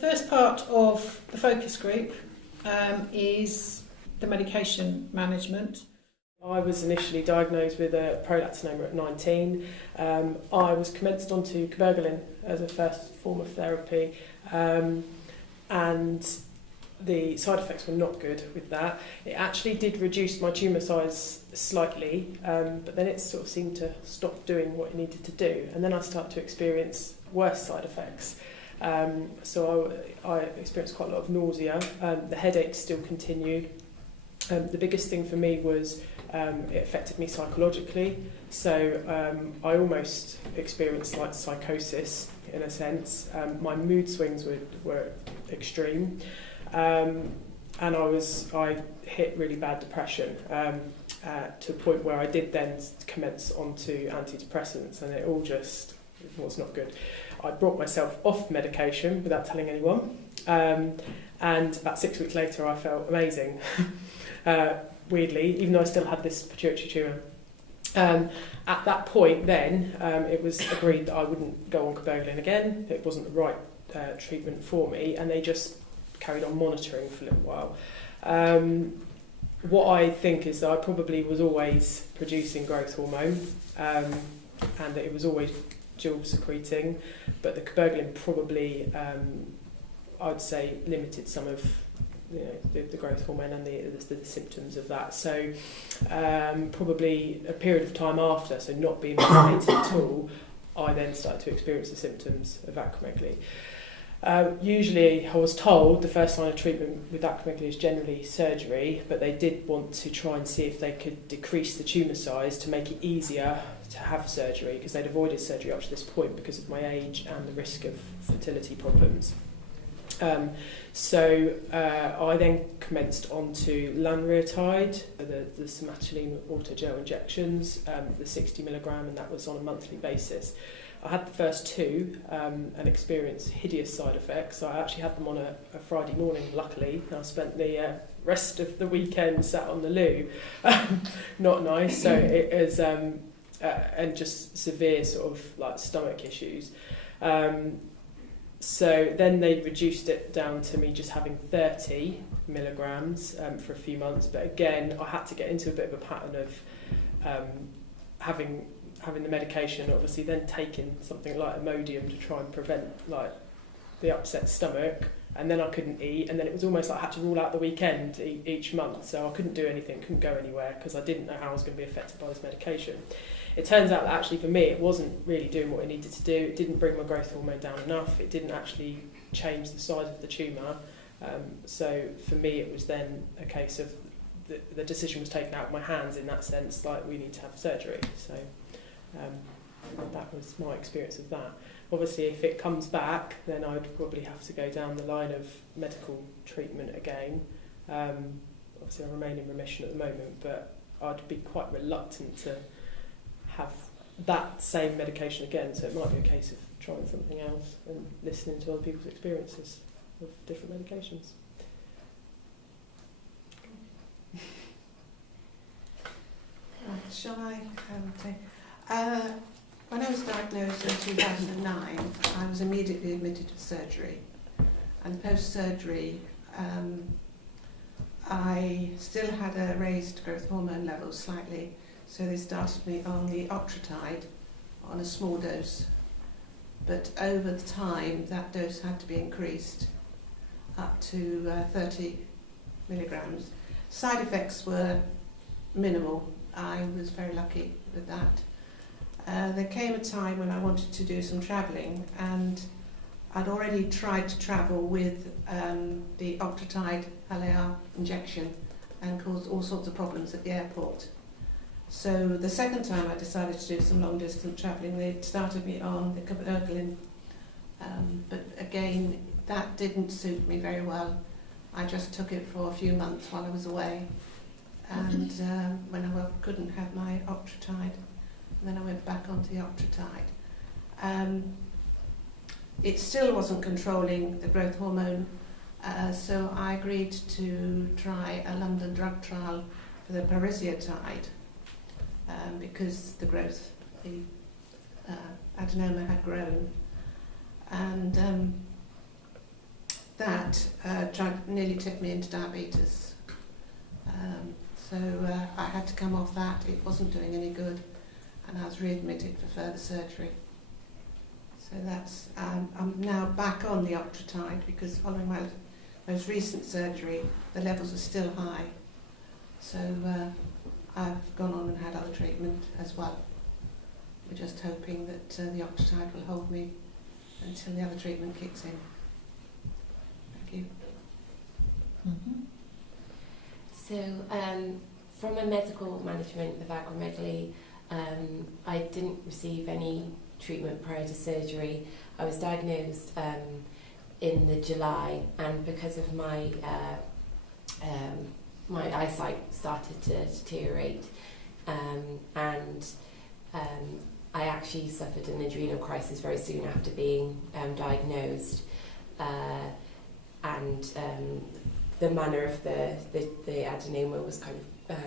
first part of the focus group is the medication management. I was initially diagnosed with a prolactinoma at 19. I was commenced onto Acromegaly as a first form of therapy, and the side effects were not good with that. It actually did reduce my tumour size slightly, but then it sort of seemed to stop doing what it needed to do, and then I started to experience worse side effects. So I experienced quite a lot of nausea. The headaches still continued. The biggest thing for me was it affected me psychologically. So I almost experienced like psychosis in a sense. My mood swings were extreme. And I hit really bad depression to a point where I did then commence onto antidepressants, and it all just was not good. I brought myself off medication without telling anyone, and about 6 weeks later I felt amazing, weirdly, even though I still had this pituitary tumour. At that point then, it was agreed that I wouldn't go on Acromegaly again. It wasn't the right treatment for me, and they just carried on monitoring for a little while. What I think is that I probably was always producing growth hormone, and that it was always dual secreting, but the Acromegaly probably, I'd say, limited some of the growth hormone and the symptoms of that. So probably a period of time after, so not being medicated at all, I then started to experience the symptoms of acromegaly. Usually I was told the first line of treatment with acromegaly is generally surgery, but they did want to try and see if they could decrease the tumour size to make it easier to have surgery, because they'd avoided surgery up to this point because of my age and the risk of fertility problems. So I then commenced onto Radiotherapy, the somatoline autogel injections, the 60 milligram, and that was on a monthly basis. I had the first two and experienced hideous side effects. I actually had them on a Friday morning, luckily. I spent the rest of the weekend sat on the loo. Not nice. So it was, and just severe sort of like stomach issues. So then they reduced it down to me just having 30 milligrams for a few months. But again, I had to get into a bit of a pattern of having the medication, obviously then taking something like Imodium to try and prevent like the upset stomach, and then I couldn't eat, and then it was almost like I had to rule out the weekend each month, so I couldn't do anything, couldn't go anywhere, because I didn't know how I was going to be affected by this medication. It turns out that actually for me it wasn't really doing what it needed to do. It didn't bring my growth hormone down enough, it didn't actually change the size of the tumour, so for me it was then a case of the decision was taken out of my hands in that sense, like we need to have surgery. So that was my experience of that. Obviously, if it comes back, then I'd probably have to go down the line of medical treatment again. Obviously, I remain in remission at the moment, but I'd be quite reluctant to have that same medication again, so it might be a case of trying something else and listening to other people's experiences of different medications. Right, shall I say? When I was diagnosed in 2009, I was immediately admitted to surgery, and post-surgery I still had a raised growth hormone level slightly, so they started me on the octreotide on a small dose, but over the time that dose had to be increased up to 30 milligrams. Side effects were minimal. I was very lucky with that. There came a time when I wanted to do some travelling, and I'd already tried to travel with the octreotide LAR injection and caused all sorts of problems at the airport. So the second time I decided to do some long distance travelling, they started me on the Acromegaly, but again that didn't suit me very well. I just took it for a few months while I was away, and when I couldn't have my octreotide, then I went back onto the octreotide. It still wasn't controlling the growth hormone, so I agreed to try a London drug trial for the Radiotherapy, because the adenoma had grown. And nearly took me into diabetes. So I had to come off that. It wasn't doing any good, and I was readmitted for further surgery. So that's I'm now back on the octreotide because following my most recent surgery, the levels are still high. So I've gone on and had other treatment as well. We're just hoping that the octreotide will hold me until the other treatment kicks in. Thank you. Mm-hmm. So, from a medical management of acromegaly, I didn't receive any treatment prior to surgery. I was diagnosed in the July, and because of my my eyesight started to deteriorate, and I actually suffered an adrenal crisis very soon after being diagnosed, and the manner of the adenoma was kind of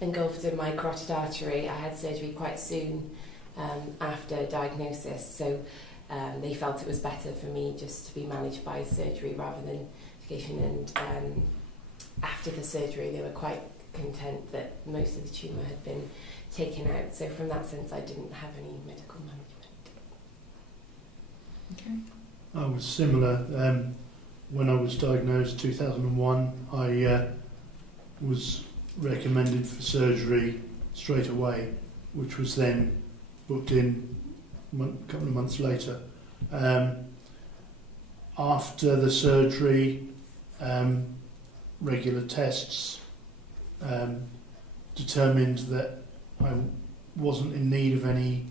engulfed in my carotid artery. I had surgery quite soon after diagnosis, so they felt it was better for me just to be managed by surgery rather than medication. And after the surgery, they were quite content that most of the tumour had been taken out. So from that sense, I didn't have any medical management. Okay. I was similar. When I was diagnosed 2001, I was recommended for surgery straight away, which was then booked in a couple of months later. After the surgery, regular tests determined that I wasn't in need of any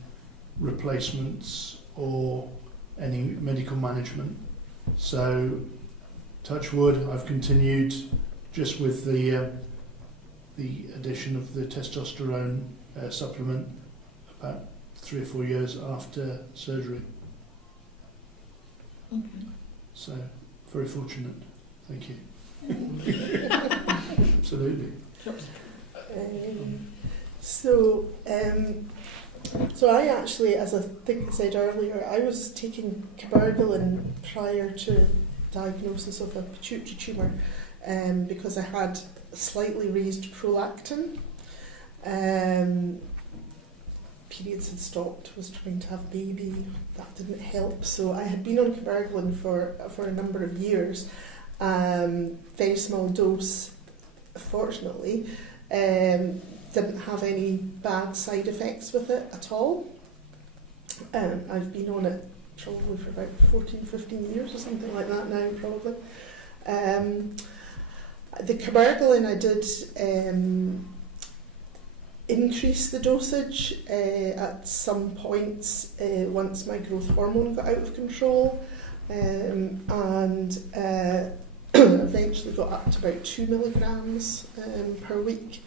replacements or any medical management. So, touch wood, I've continued just with the addition of the testosterone supplement about 3 or 4 years after surgery. Okay. So, very fortunate. Thank you. Absolutely. So I actually, as I think I said earlier, I was taking cabergoline prior to diagnosis of a pituitary tumour because I had slightly raised prolactin. Periods had stopped, was trying to have a baby, that didn't help. So I had been on cabergoline for a number of years, very small dose, fortunately. Didn't have any bad side effects with it at all. I've been on it probably for about 14, 15 years or something like that now, probably. The cabergoline I did increase the dosage at some points once my growth hormone got out of control, and eventually got up to about 2 milligrams per week.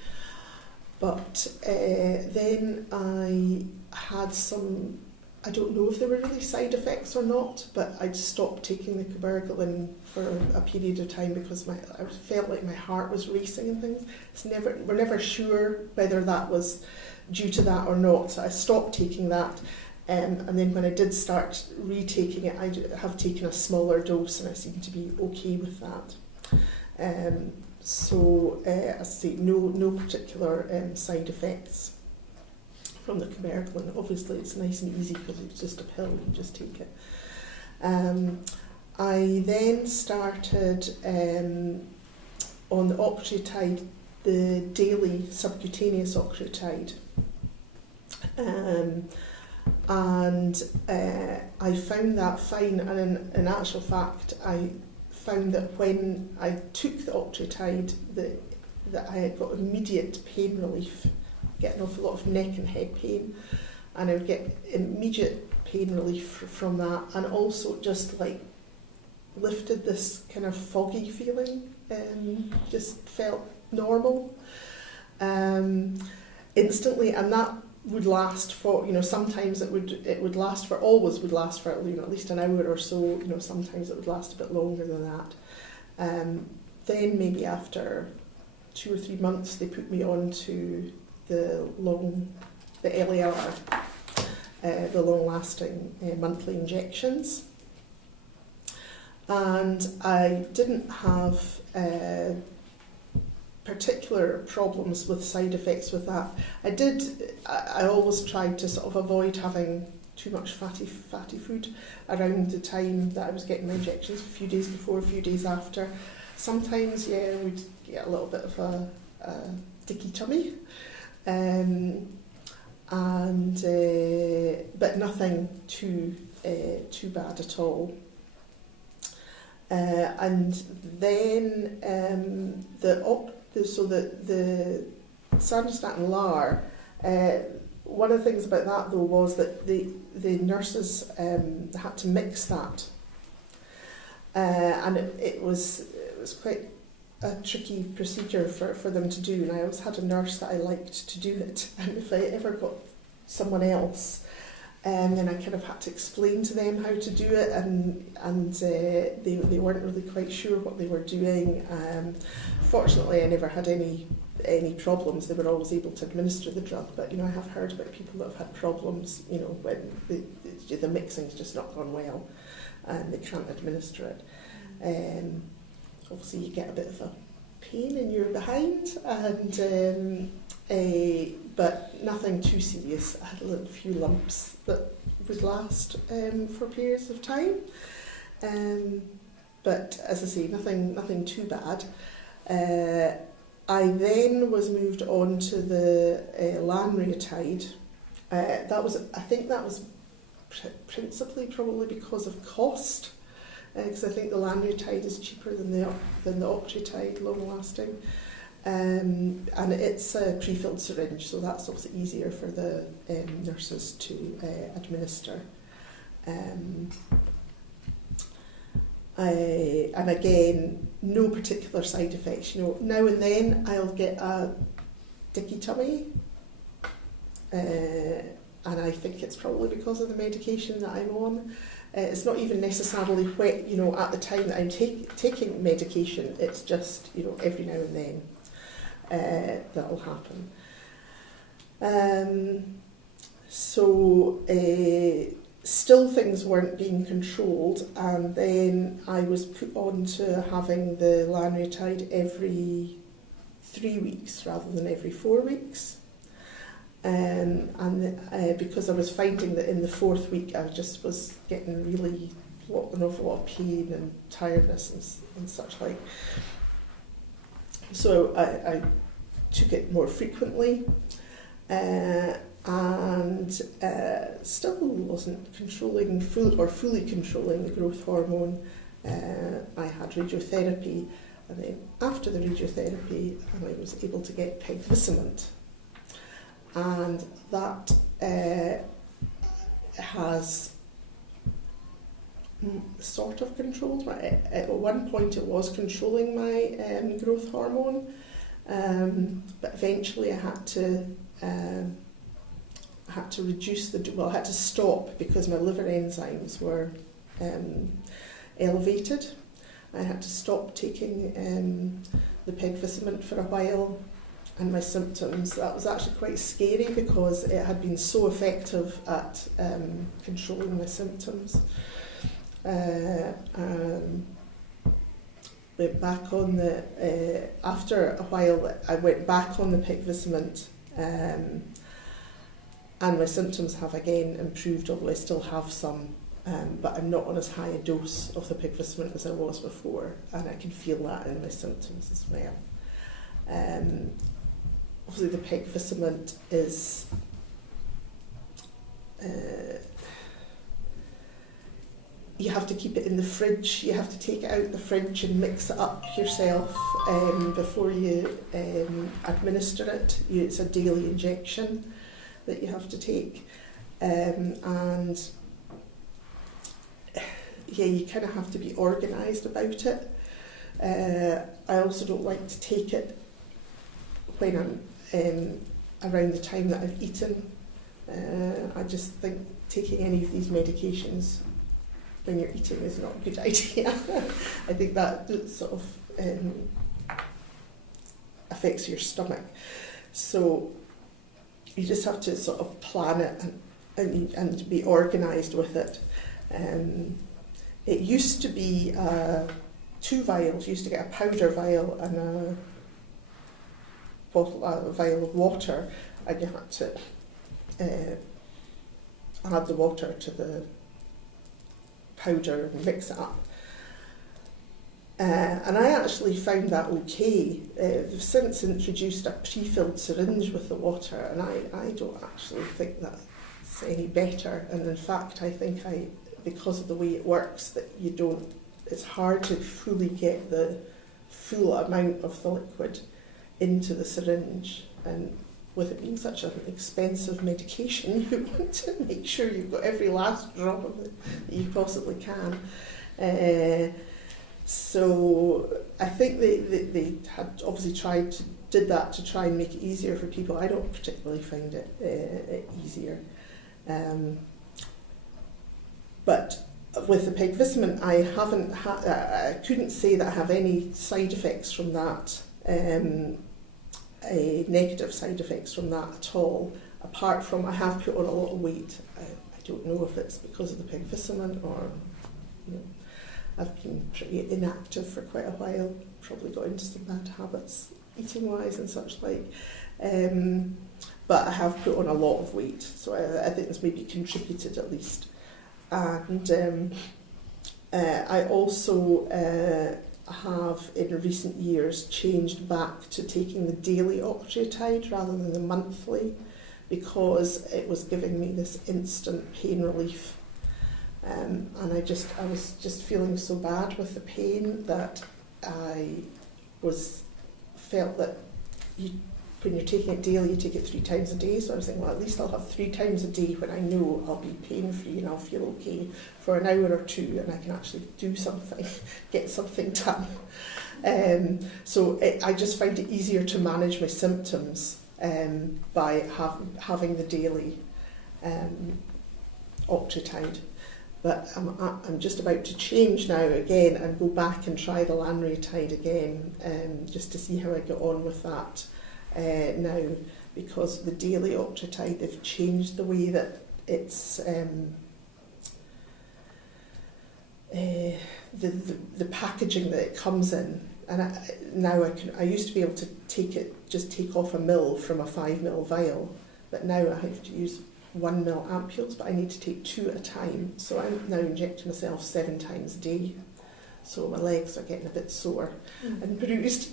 But then I had some, I don't know if there were really side effects or not, but I'd stopped taking the cabergoline for a period of time because I felt like my heart was racing and things. We're never sure whether that was due to that or not, so I stopped taking that. And then when I did start retaking it, I have taken a smaller dose and I seem to be okay with that. So, as I say, no particular side effects from the cabergoline. Obviously, it's nice and easy because it's just a pill, you just take it. I then started on the octreotide, the daily subcutaneous octreotide. And I found that fine, and in actual fact, I found that when I took the octreotide that I had got immediate pain relief, get an awful lot of neck and head pain, and I would get immediate pain relief from that, and also just like lifted this kind of foggy feeling, just felt normal instantly, and that would last for, sometimes it would last for, always would last for, at least an hour or so, sometimes it would last a bit longer than that. Then maybe after 2 or 3 months, they put me on to the LAR, the long-lasting monthly injections. and I didn't have particular problems with side effects with that. I always tried to sort of avoid having too much fatty food around the time that I was getting my injections, a few days before, a few days after. Sometimes, yeah, we'd get a little bit of a dicky tummy, but nothing too bad at all. And then the Sandostatin LAR, one of the things about that though was that the nurses had to mix that, and it was quite a tricky procedure for them to do, and I always had a nurse that I liked to do it, and if I ever got someone else, then I kind of had to explain to them how to do it, and they weren't really quite sure what they were doing. Fortunately, I never had any problems. They were always able to administer the drug, but I have heard about people that have had problems, when the mixing's just not gone well and they can't administer it. Obviously, you get a bit of a pain in your behind, but nothing too serious. I had a few lumps that would last for periods of time, but as I say, nothing too bad. I then was moved on to the Radiotherapy. I think that was principally probably because of cost, because I think the Radiotherapy is cheaper than the octreotide, long lasting. And it's a pre-filled syringe, so that's obviously easier for the nurses to administer. And again, no particular side effects. Now and then I'll get a dicky tummy, and I think it's probably because of the medication that I'm on. It's not even necessarily at the time that I'm taking medication. It's just every now and then. That'll happen. Still things weren't being controlled, and then I was put on to having the lanreotide every 3 weeks rather than every 4 weeks. Because I was finding that in the 4th week I just was getting an awful lot of pain and tiredness and such like. So I took it more frequently, and still wasn't fully controlling the growth hormone. I had radiotherapy, and then after the radiotherapy I was able to get pegviscement, and that has sort of controlled at one point it was controlling my growth hormone, but eventually I had to reduce I had to stop because my liver enzymes were elevated. I had to stop taking the pegviscement for a while, and my symptoms, that was actually quite scary because it had been so effective at controlling my symptoms. Went back on after a while I went back on the pegviscement, and my symptoms have again improved, although I still have some, but I'm not on as high a dose of the pegviscement as I was before, and I can feel that in my symptoms as well. Obviously the pegviscement is you have to keep it in the fridge. You have to take it out of the fridge and mix it up yourself before you administer it. It's a daily injection that you have to take, and you kind of have to be organised about it. I also don't like to take it when I'm around the time that I've eaten. I just think taking any of these medications when you're eating is not a good idea. I think that sort of affects your stomach. So you just have to sort of plan it and be organised with it. it used to be 2 vials. You used to get a powder vial and a vial of water, and you had to add the water to the powder and mix it up. And I actually found that okay. They've since introduced a pre-filled syringe with the water, and I don't actually think that's any better. And in fact, I think because of the way it works, that it's hard to fully get the full amount of the liquid into the syringe. And with it being such an expensive medication, you want to make sure you've got every last drop of it that you possibly can. So I think they had obviously did that to try and make it easier for people. I don't particularly find it easier. But with the pegvisciment, I couldn't say that I have any side effects from that, negative side effects from that at all, apart from I have put on a lot of weight. I don't know if it's because of the pegvisciment or, I've been pretty inactive for quite a while, probably got into some bad habits eating-wise and such like. But I have put on a lot of weight, so I think it's maybe contributed at least. And I also have in recent years changed back to taking the daily octreotide rather than the monthly, because it was giving me this instant pain relief. And I was just feeling so bad with the pain that I felt that when you're taking it daily, you take it 3 times a day. So I was thinking, well, at least I'll have 3 times a day when I know I'll be pain-free and I'll feel okay for an hour or 2, and I can actually do something, get something done. So I just find it easier to manage my symptoms by having the daily octreotide. But I'm just about to change now again and go back and try the lanreotide again, just to see how I get on with that now, because the daily octreotide, they've changed the way that it's the packaging that it comes in, and I used to be able to take off a ml from a 5 ml vial, but now I have to use 1 ml ampules, but I need to take 2 at a time. So I'm now injecting myself 7 times a day. So my legs are getting a bit sore and bruised,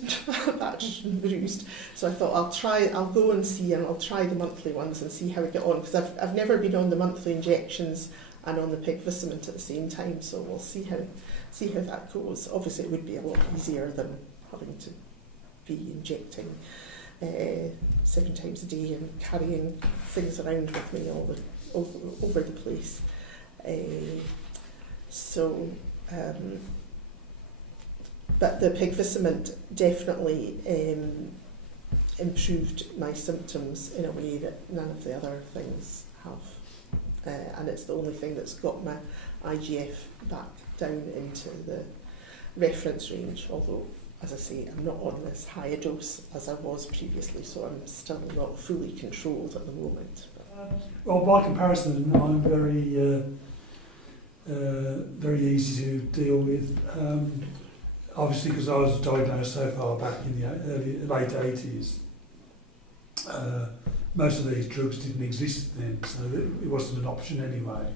bruised. So I thought I'll go and see, and I'll try the monthly ones and see how I get on, because I've never been on the monthly injections and on the pegvisciment at the same time. So we'll see how that goes. Obviously, it would be a lot easier than having to be injecting 7 times a day and carrying things around with me over the place. But the pegvisciment definitely improved my symptoms in a way that none of the other things have. And it's the only thing that's got my IGF back down into the reference range, although, as I say, I'm not on as high a dose as I was previously, so I'm still not fully controlled at the moment. Well, by comparison, I'm very easy to deal with. Obviously, because I was diagnosed so far back in the late 80s, most of these drugs didn't exist then, so it wasn't an option anyway.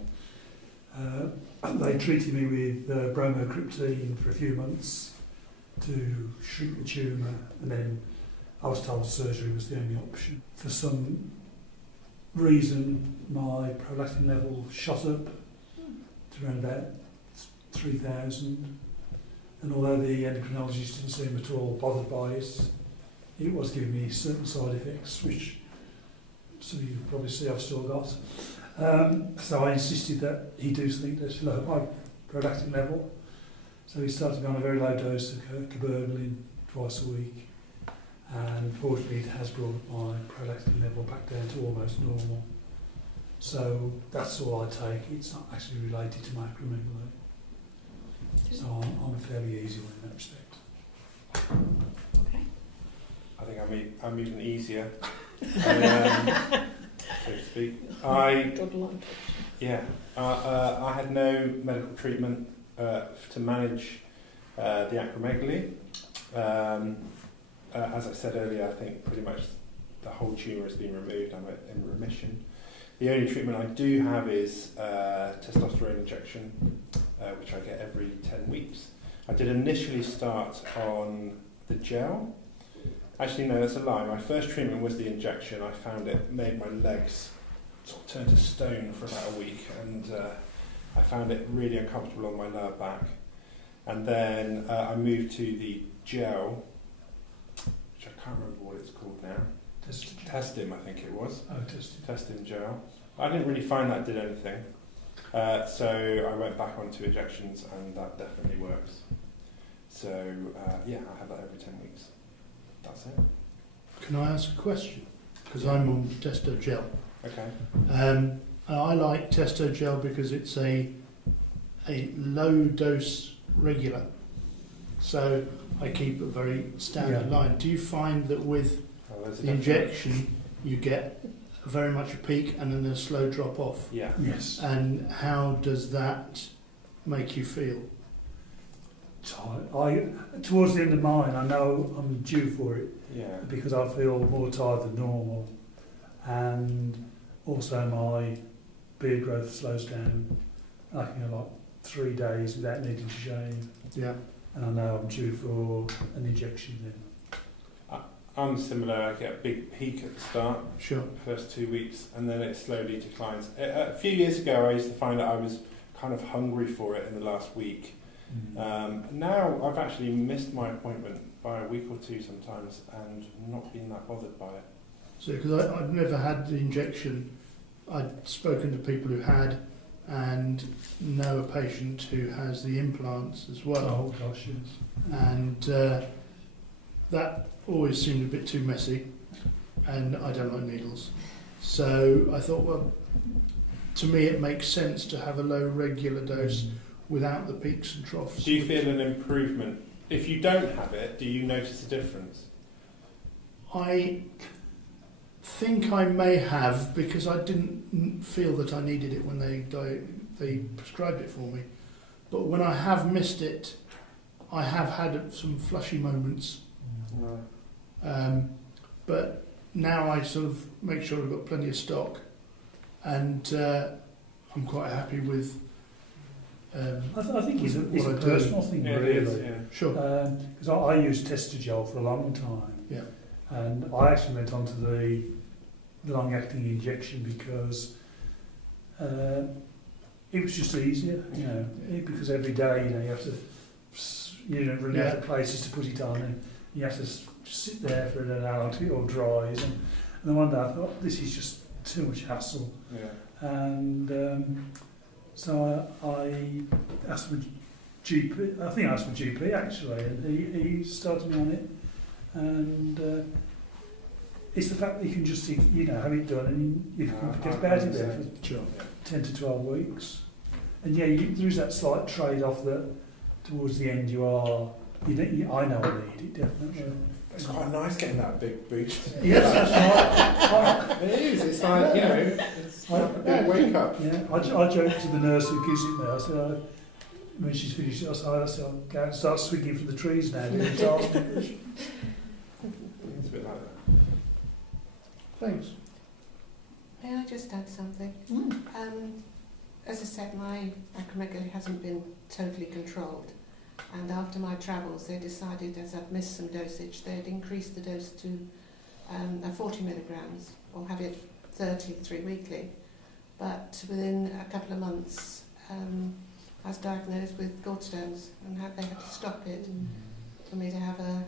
They treated me with bromocriptine for a few months to shrink the tumour, and then I was told surgery was the only option. For some reason, my prolactin level shot up to around about 3,000, and although the endocrinologist didn't seem at all bothered by it was giving me certain side effects, which some of you can probably see I've still got. So I insisted that he do something to lower my prolactin level. So he started me on a very low dose of Acromegaly twice a week, and fortunately it has brought my prolactin level back down to almost normal. So that's all I take. It's not actually related to my acromegaly. So I'm a fairly easy one in that respect. Okay. I think I'm even easier, so to speak. I had no medical treatment to manage the acromegaly. As I said earlier, I think pretty much the whole tumour has been removed. I'm in remission. The only treatment I do have is testosterone injection, which I get every 10 weeks. I did initially start on the gel. Actually, no, that's a lie. My first treatment was the injection. I found it made my legs sort of turn to stone for about a week, and I found it really uncomfortable on my lower back. And then I moved to the gel, which I can't remember what it's called now. Testim, I think it was. Oh, testing. Testim gel. I didn't really find that did anything. So I went back onto injections, and that definitely works. So yeah, I have that every 10 weeks. That's it. Can I ask a question? Because I'm on Testo Gel. Okay. I like Testo Gel because it's a low dose regular. So I keep a very standard line. Do you find that with the injection you get very much a peak and then a slow drop off? Yeah. Yes. And how does that make you feel? Tired. Towards the end of mine, I know I'm due for it Yeah. because I feel more tired than normal, and also my beard growth slows down. I can go like 3 days without needing to shave, Yeah. and I know I'm due for an injection then. I'm similar. I get a big peak at the start, Sure. the first 2 weeks, and then it slowly declines. A few years ago, I used to find that I was kind of hungry for it in the last week. Now I've actually missed my appointment by a week or two sometimes, and not been that bothered by it. So, because I've never had the injection, I'd spoken to people who had, and know a patient who has the implants as well. Oh gosh, yes. And that always seemed a bit too messy, and I don't like needles. So I thought, well, to me it makes sense to have a low regular dose without the peaks and troughs. Do you feel an improvement? If you don't have it, do you notice a difference? I think I may have, because I didn't feel that I needed it when they prescribed it for me. But when I have missed it, I have had some flushy moments. But now I sort of make sure I've got plenty of stock, and I'm quite happy with. I think it's a what I do. personal thing, Yeah, really. it is, yeah. Sure. Because I used Testogel for a long time. Yeah. And I actually went on to the long-acting injection because it was just easier, you know, because every day, you have to, run out of places to put it on, and you have to just sit there for an hour until it all dries. And then one day I thought, this is just too much hassle. Yeah. And so I asked my GP, I think I asked my GP actually, and he started me on it. And it's the fact that you can just, have it done, and you can forget about it there for 10 to 12 weeks. And yeah, there is that slight trade-off that towards the end you are, I know I need it, definitely. It's quite nice getting that big boost. Yes, that's right. It is. It's like, it's like a big wake up. Yeah, I joked to the nurse who gives it me. I said, when she's finished, I said, I'll go and start swinging from the trees now. It's a bit like that. Thanks. May I just add something? As I said, my acromegaly hasn't been totally controlled, and after my travels they decided, as I'd missed some dosage, they'd increase the dose to 40 milligrams, or have it 33 weekly. But within a couple of months I was diagnosed with gallstones, and they had to stop it for me to have a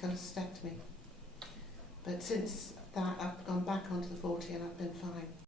cholecystectomy. But since that I've gone back onto the 40 and I've been fine.